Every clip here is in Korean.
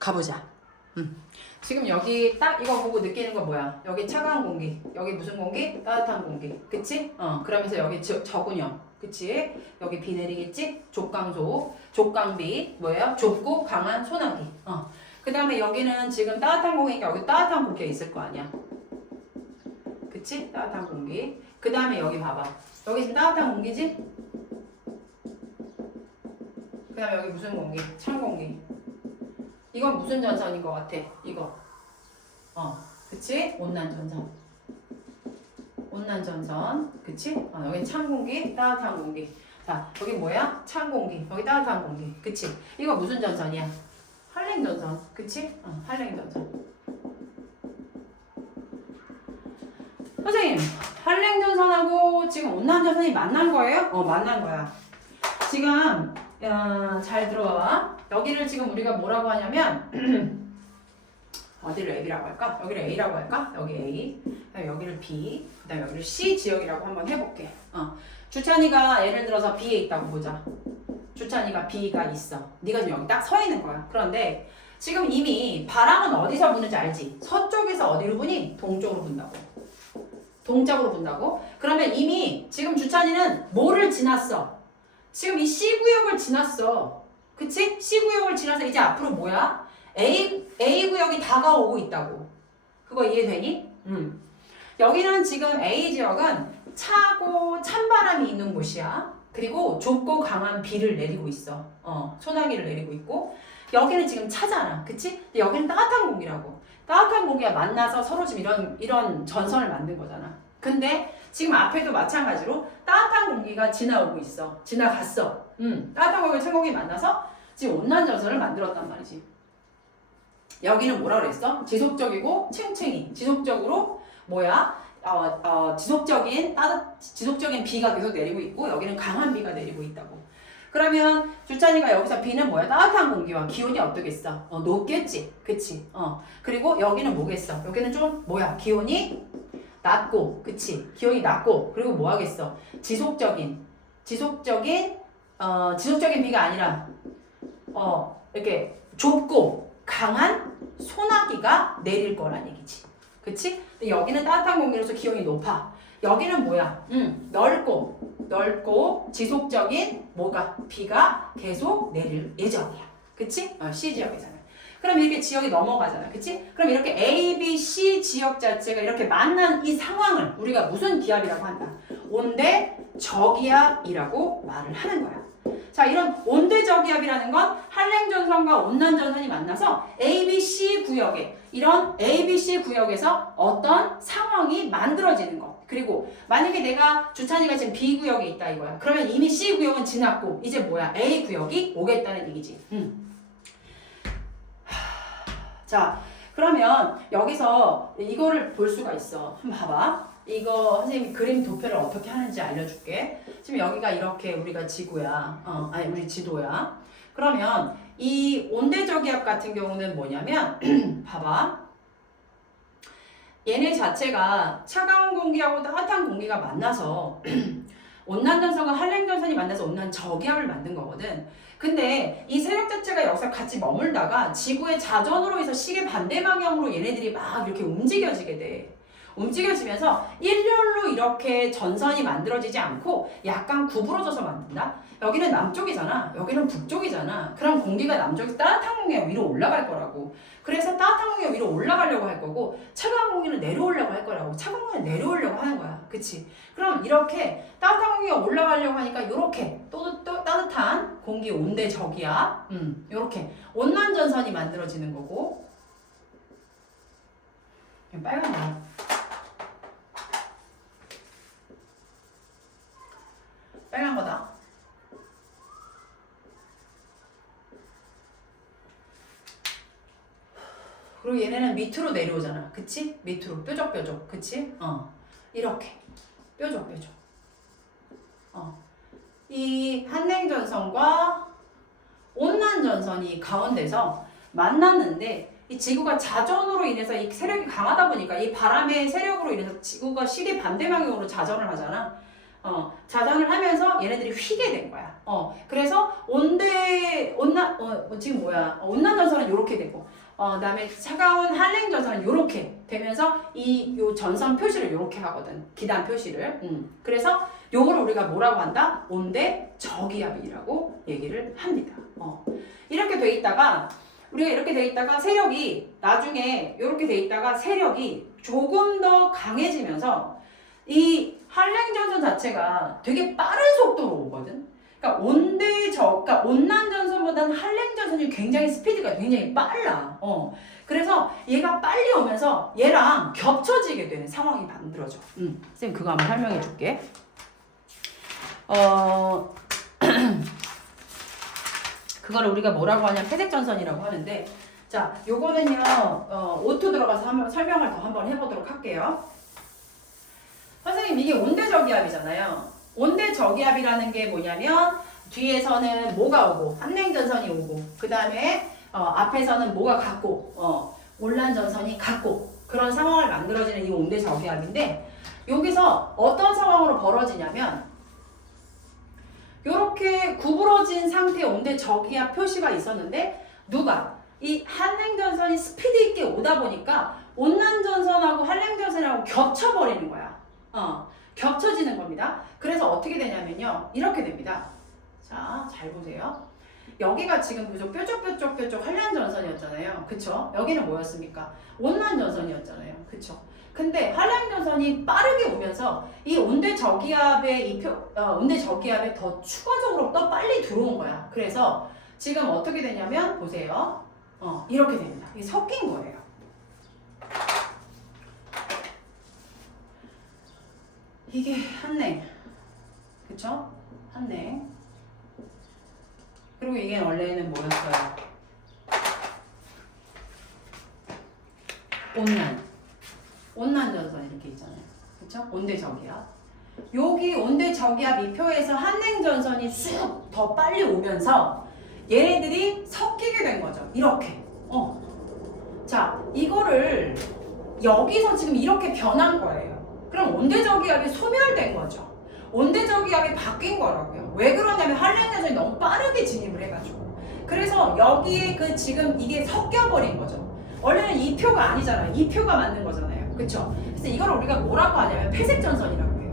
가보자. 음. 지금 여기 딱 이거 보고 느끼는 거 뭐야? 여기 차가운 공기, 여기 무슨 공기? 따뜻한 공기, 그치? 어, 그러면서 여기 저, 저군형, 그치? 여기 비 내리겠지? 족강소, 족강비, 뭐예요? 좁고 강한 소나기. 어. 그 다음에 여기는 지금 따뜻한 공기니까 여기 따뜻한 공기가 있을 거 아니야? 그치? 따뜻한 공기. 그 다음에 여기 봐봐. 여기 지금 따뜻한 공기지? 그 다음에 여기 무슨 공기? 찬 공기. 이건 무슨 전선인 것 같아? 이거. 어, 그치? 온난 전선. 온난 전선. 그치? 어, 여기 찬 공기, 따뜻한 공기. 자, 여기 뭐야? 찬 공기. 여기 따뜻한 공기. 그치? 이거 무슨 전선이야? 한랭 전선. 그치? 어, 한랭 전선. 선생님, 한랭 전선하고 지금 온난 전선이 만난 거예요? 어, 만난 거야. 지금 야, 잘 들어봐. 여기를 지금 우리가 뭐라고 하냐면 어디를 A라고 할까? 여기를 A라고 할까? 여기 A. 그다음에 여기를 B. 그다음에 여기를 C 지역이라고 한번 해볼게. 어. 주찬이가 예를 들어서 B에 있다고 보자. 주찬이가 B가 있어. 네가 지금 여기 딱 서 있는 거야. 그런데 지금 이미 바람은 어디서 부는지 알지? 서쪽에서 어디로 부니? 동쪽으로 분다고. 동쪽으로 분다고? 그러면 이미 지금 주찬이는 뭐를 지났어? 지금 이 C 구역을 지났어. 그치? C 구역을 지나서 이제 앞으로 뭐야? A, A 구역이 다가오고 있다고. 그거 이해되니? 음. 여기는 지금 A 지역은 차고 찬바람이 있는 곳이야. 그리고 좁고 강한 비를 내리고 있어. 어, 소나기를 내리고 있고. 여기는 지금 차잖아. 그치? 근데 여기는 따뜻한 공기라고. 따뜻한 공기가 만나서 서로 지금 이런, 이런 전선을 만든 거잖아. 근데 지금 앞에도 마찬가지로 따뜻한 공기가 지나오고 있어. 지나갔어. 음, 찬 공기 만나서 지금 온난 전선을 만들었단 말이지. 여기는 뭐라 그랬어? 지속적이고 층층이. 지속적으로 뭐야? 어, 어, 지속적인 따뜻 지속적인 비가 계속 내리고 있고 여기는 강한 비가 내리고 있다고. 그러면 주찬이가 여기서 비는 뭐야? 따뜻한 공기와 기온이 어떻겠어? 어, 높겠지. 그치? 어. 그리고 여기는 뭐겠어? 여기는 좀 뭐야? 기온이 낮고, 그치? 기온이 낮고, 그리고 뭐 하겠어? 지속적인, 지속적인, 어, 지속적인 비가 아니라, 어, 이렇게 좁고 강한 소나기가 내릴 거란 얘기지. 그치? 근데 여기는 따뜻한 공기로서 기온이 높아. 여기는 뭐야? 음, 넓고, 넓고, 지속적인 뭐가? 비가 계속 내릴 예정이야. 그치? 어, C 지역에서는. 그럼 이렇게 지역이 넘어가잖아. 그치? 그럼 이렇게 A, B, C 지역 자체가 이렇게 만난 이 상황을 우리가 무슨 기압이라고 한다? 온대 저기압이라고 말을 하는 거야. 자, 이런 온대 저기압이라는 건 한랭전선과 온난전선이 만나서 A, B, C 구역에 이런 A, B, C 구역에서 어떤 상황이 만들어지는 것. 그리고 만약에 내가 주찬이가 지금 B 구역에 있다 이거야. 그러면 이미 C 구역은 지났고 이제 뭐야? A 구역이 오겠다는 얘기지. 음. 자, 그러면 여기서 이거를 볼 수가 있어. 한번 봐봐. 이거 선생님이 그림 도표를 어떻게 하는지 알려줄게. 지금 여기가 이렇게 우리가 지구야. 어, 아니 우리 지도야. 그러면 이 온대저기압 같은 경우는 뭐냐면 봐봐. 얘네 자체가 차가운 공기하고 따뜻한 공기가 만나서 온난전선과 한랭전선이 만나서 온난 저기압을 만든 거거든. 근데 이 세력 자체가 여기서 같이 머물다가 지구의 자전으로 해서 시계 반대 방향으로 얘네들이 막 이렇게 움직여지게 돼. 움직여지면서 일렬로 이렇게 전선이 만들어지지 않고 약간 구부러져서 만든다? 여기는 남쪽이잖아. 여기는 북쪽이잖아. 그럼 공기가 남쪽에서 따뜻한 공기가 위로 올라갈 거라고. 그래서 따뜻한 공기가 위로 올라가려고 할 거고 차가운 공기는 내려오려고 할 거라고. 차가운 공기는 내려오려고 하는 거야. 그치? 그럼 이렇게 따뜻한 공기가 올라가려고 하니까 이렇게 또, 또 따뜻한 공기 온대 저기야. 음, 이렇게 온난 전선이 만들어지는 거고. 빨간 거. 빨간 거다. 그리고 얘네는 밑으로 내려오잖아. 그치? 밑으로. 뾰족뾰족. 그치? 어. 이렇게. 뾰족뾰족. 어. 이 한냉전선과 온난전선이 가운데서 만났는데 이 지구가 자전으로 인해서 이 세력이 강하다 보니까 이 바람의 세력으로 인해서 지구가 시계 반대 방향으로 자전을 하잖아. 어, 자전을 하면서 얘네들이 휘게 된 거야. 어, 그래서 온대 온난 어, 어, 지금 뭐야? 어, 온난 전선은 이렇게 되고, 어, 그다음에 차가운 한랭 전선은 이렇게 되면서 이 요 전선 표시를 이렇게 하거든. 기단 표시를. 음. 그래서 요거를 우리가 뭐라고 한다? 온대 저기압이라고 얘기를 합니다. 어. 이렇게 돼 있다가 우리가 이렇게 돼 있다가 세력이 나중에 이렇게 돼 있다가 세력이 조금 더 강해지면서 이 한랭전선 자체가 되게 빠른 속도로 오거든. 그러니까 온대 저, 그러니까 온난 전선보다는 한랭 전선이 굉장히 스피드가 굉장히 빨라. 어. 그래서 얘가 빨리 오면서 얘랑 겹쳐지게 되는 상황이 만들어져. 음. 쌤 그거 한번 설명해 줄게. 어. 그거를 우리가 뭐라고 하냐면 회색 전선이라고 하는데 자 요거는요 어, 오토 들어가서 한번 설명을 더 한번 해보도록 할게요 선생님 이게 온대저기압이잖아요 온대 저기압이라는 게 뭐냐면 뒤에서는 뭐가 오고 한냉전선이 오고 그 다음에 어, 앞에서는 뭐가 같고 어, 온란전선이 같고 그런 상황을 만들어지는 이 온대 저기압인데 여기서 어떤 상황으로 벌어지냐면 이렇게 구부러진 상태의 온대 저기압 표시가 있었는데 누가 이 한랭전선이 스피드 있게 오다 보니까 온난전선하고 한랭전선하고 겹쳐버리는 거야. 어, 겹쳐지는 겁니다. 그래서 어떻게 되냐면요. 이렇게 됩니다. 자, 잘 보세요. 여기가 지금 그저 뾰족뾰족 뾰족 한란전선이었잖아요. 그쵸? 여기는 뭐였습니까? 온난 전선이었잖아요. 그쵸? 근데 한량전선이 빠르게 오면서 이 온대 저기압의 이 표, 어, 온대 저기압에 더 추가적으로 더 빨리 들어온 거야. 그래서 지금 어떻게 되냐면 보세요. 어, 이렇게 됩니다. 이게 섞인 거예요. 이게 한냉. 그쵸? 한냉. 그리고 이게 원래는 뭐였어요? 온난. 온난 전선 이렇게 있잖아요. 그쵸? 온대 저기압. 여기 온대 저기압 이 표에서 한냉 전선이 쑥 더 빨리 오면서 얘네들이 섞이게 된 거죠. 이렇게. 어. 자, 이거를 여기서 지금 이렇게 변한 거예요. 그럼 온대 저기압이 소멸된 거죠. 온대 저기압이 바뀐 거라고요. 왜 그러냐면 한냉 전선이 너무 빠르게 진입을 해가지고. 그래서 여기에 그 지금 이게 섞여버린 거죠. 원래는 이 표가 아니잖아요. 이 표가 맞는 거잖아요. 그쵸? 그래서 이걸 우리가 뭐라고 하냐면 폐색 전선이라고 해요.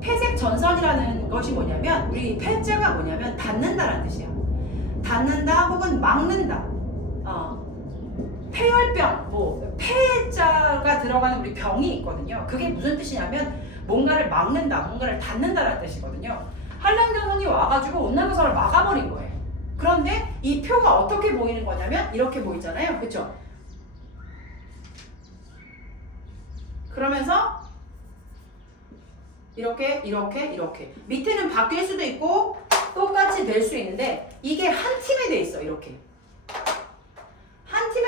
폐색 전선이라는 것이 뭐냐면 우리 폐자가 뭐냐면 닫는다라는 뜻이야. 닫는다 혹은 막는다. 어. 폐혈병, 뭐 폐자가 들어가는 우리 병이 있거든요. 그게 무슨 뜻이냐면 뭔가를 막는다, 뭔가를 닫는다라는 뜻이거든요. 한량전선이 와가지고 온난화선을 막아버린 거예요. 그런데 이 표가 어떻게 보이는 거냐면 이렇게 보이잖아요. 그쵸? 그러면서 이렇게 이렇게 이렇게 밑에는 바뀔 수도 있고 똑같이 될 수 있는데 이게 한 팀에 돼 있어 이렇게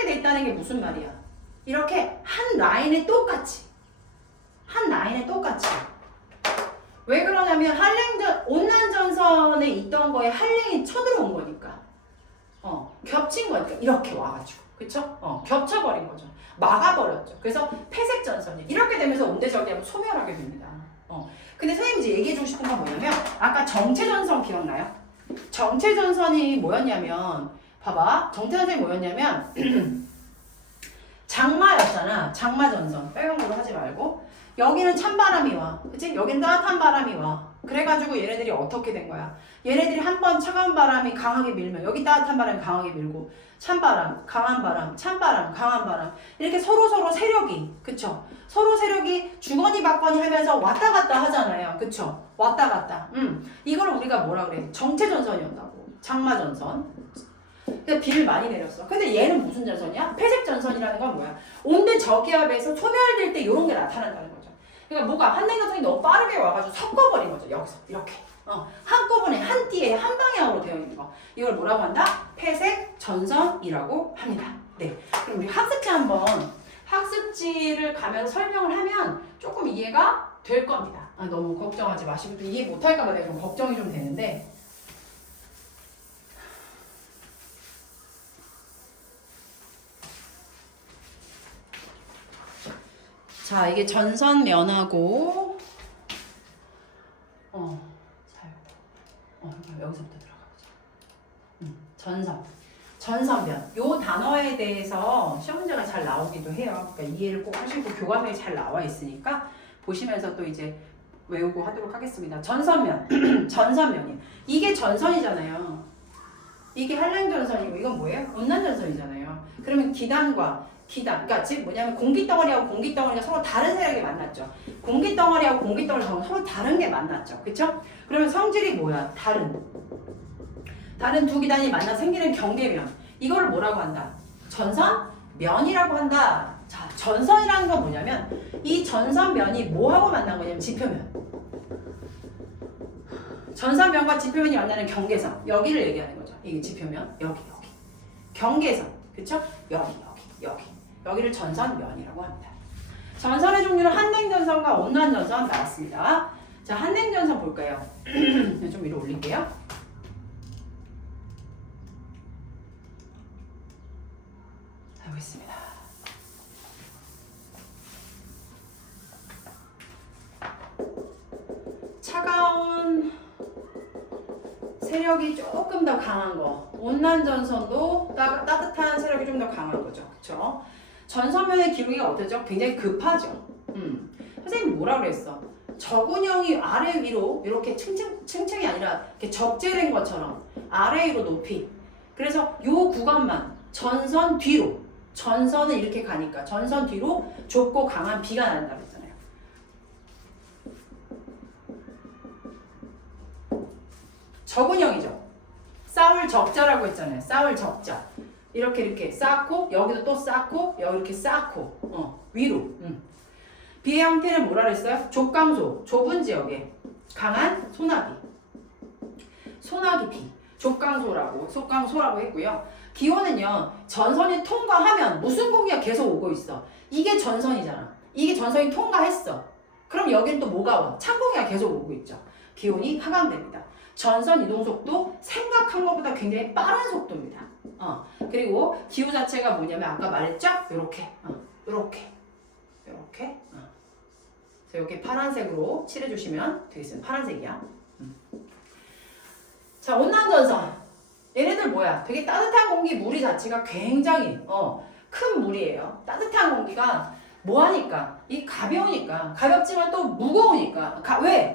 돼 있다는 게 무슨 말이야? 이렇게 한 라인에 똑같이. 한 라인에 똑같이. 왜 그러냐면 한랭전 온난전선에 있던 거에 한랭이 쳐들어온 거니까. 어 겹친 거니까. 이렇게 와가지고. 그쵸? 어 겹쳐버린 거죠. 막아버렸죠. 그래서 폐색 전선이 이렇게 되면서 온대저기압을 소멸하게 됩니다. 어. 근데 선생님이 이제 얘기해 주고 싶은 건 뭐냐면 아까 정체전선 기억나요? 정체전선이 뭐였냐면 봐봐 정체전선이 뭐였냐면 장마였잖아 장마 전선 빨간 걸로 하지 말고 여기는 찬바람이 와. 그치? 여기는 따뜻한 바람이 와. 그래가지고 얘네들이 어떻게 된 거야? 얘네들이 한 번 차가운 바람이 강하게 밀면 여기 따뜻한 바람이 강하게 밀고 찬바람, 강한 바람, 찬바람, 강한 바람 이렇게 서로 서로 세력이 그쵸? 서로 세력이 주거니 받거니 하면서 왔다 갔다 하잖아요. 그쵸? 왔다 갔다. 음, 이걸 우리가 뭐라 그래? 정체전선이었다고. 장마전선. 근데 비를 많이 내렸어. 근데 얘는 무슨 전선이야? 폐색 전선이라는 건 뭐야? 온대 저기압에서 소멸될 때 이런 게 나타난다는 거죠. 그러니까 뭐가 한냉전선이 너무 빠르게 와가지고 섞어버린 거죠. 여기서 이렇게. 어, 한꺼번에 한 띠에 한 방향으로 되어 있는 거. 이걸 뭐라고 한다? 폐색 전선이라고 합니다. 네. 그럼 우리 학습지 한번 학습지를 가면서 설명을 하면 조금 이해가 될 겁니다. 아, 너무 걱정하지 마시고 또 이해 못할까봐 내가 좀 걱정이 좀 되는데 자, 이게 전선 면하고 어, 잘. 어, 여기서부터 들어가 보자. 음, 전선. 전선면. 요 단어에 대해서 시험 문제가 잘 나오기도 해요. 그러니까 이해를 꼭 하시고 교과서에 잘 나와 있으니까 보시면서 또 이제 외우고 하도록 하겠습니다. 전선면. 전선면이. 이게 전선이잖아요. 이게 한량전선이고 이건 뭐예요? 음란전선이잖아요. 그러면 기단과 기단, 그러니까 즉 뭐냐면 공기 덩어리하고 공기 덩어리가 서로 다른 세력이 만났죠. 공기 덩어리하고 공기 덩어리가 서로 다른 게 만났죠. 그렇죠? 그러면 성질이 뭐야? 다른. 다른 두 기단이 만나 생기는 경계면 이거를 뭐라고 한다? 전선 면이라고 한다. 자, 전선이라는 건 뭐냐면 이 전선면이 뭐하고 만난 거냐면 지표면. 전선면과 지표면이 만나는 경계선 여기를 얘기하는 거죠. 이게 지표면 여기 여기 경계선 그쵸? 여기 여기 여기 여기를 전선면이라고 합니다. 전선의 종류는 한냉전선과 온난전선 나왔습니다. 자 한냉전선 볼까요? 좀 위로 올릴게요. 하고 있습니다. 차가운 세력이 조금 더 강한 거. 온난 전선도 따, 따뜻한 세력이 좀 더 강한 거죠. 그렇죠? 전선면의 기울기가 어떠죠? 굉장히 급하죠. 음. 선생님 뭐라 그랬어? 저근형이 아래 위로 이렇게 층층 층층이 아니라 이렇게 적재된 것처럼 아래 위로 높이. 그래서 요 구간만 전선 뒤로 전선은 이렇게 가니까 전선 뒤로 좁고 강한 비가 난다고 했잖아요. 적은형이죠. 쌓을 적자라고 했잖아요. 쌓을 적자. 이렇게 이렇게 쌓고 여기도 또 쌓고 여기 이렇게 쌓고 어, 위로. 음. 비의 형태는 뭐라 그랬어요? 족강소, 좁은 지역에 강한 소나기. 소나기 비, 족강소라고, 속강소라고 했고요. 기온은요, 전선이 통과하면 무슨 공기가 계속 오고 있어. 이게 전선이잖아. 이게 전선이 통과했어. 그럼 여긴 또 뭐가 와? 찬 공기가 계속 오고 있죠. 기온이 하강됩니다. 전선 이동 속도 생각한 것보다 굉장히 빠른 속도입니다. 어, 그리고 기후 자체가 뭐냐면 아까 말했죠? 요렇게, 어, 요렇게, 요렇게. 어. 이렇게 파란색으로 칠해주시면 되겠습니다. 파란색이야. 음. 자, 온난전선. 얘네들 뭐야? 되게 따뜻한 공기 무리 자체가 굉장히 어, 큰 물이에요. 따뜻한 공기가 뭐하니까? 이 가벼우니까 가볍지만 또 무거우니까 가, 왜?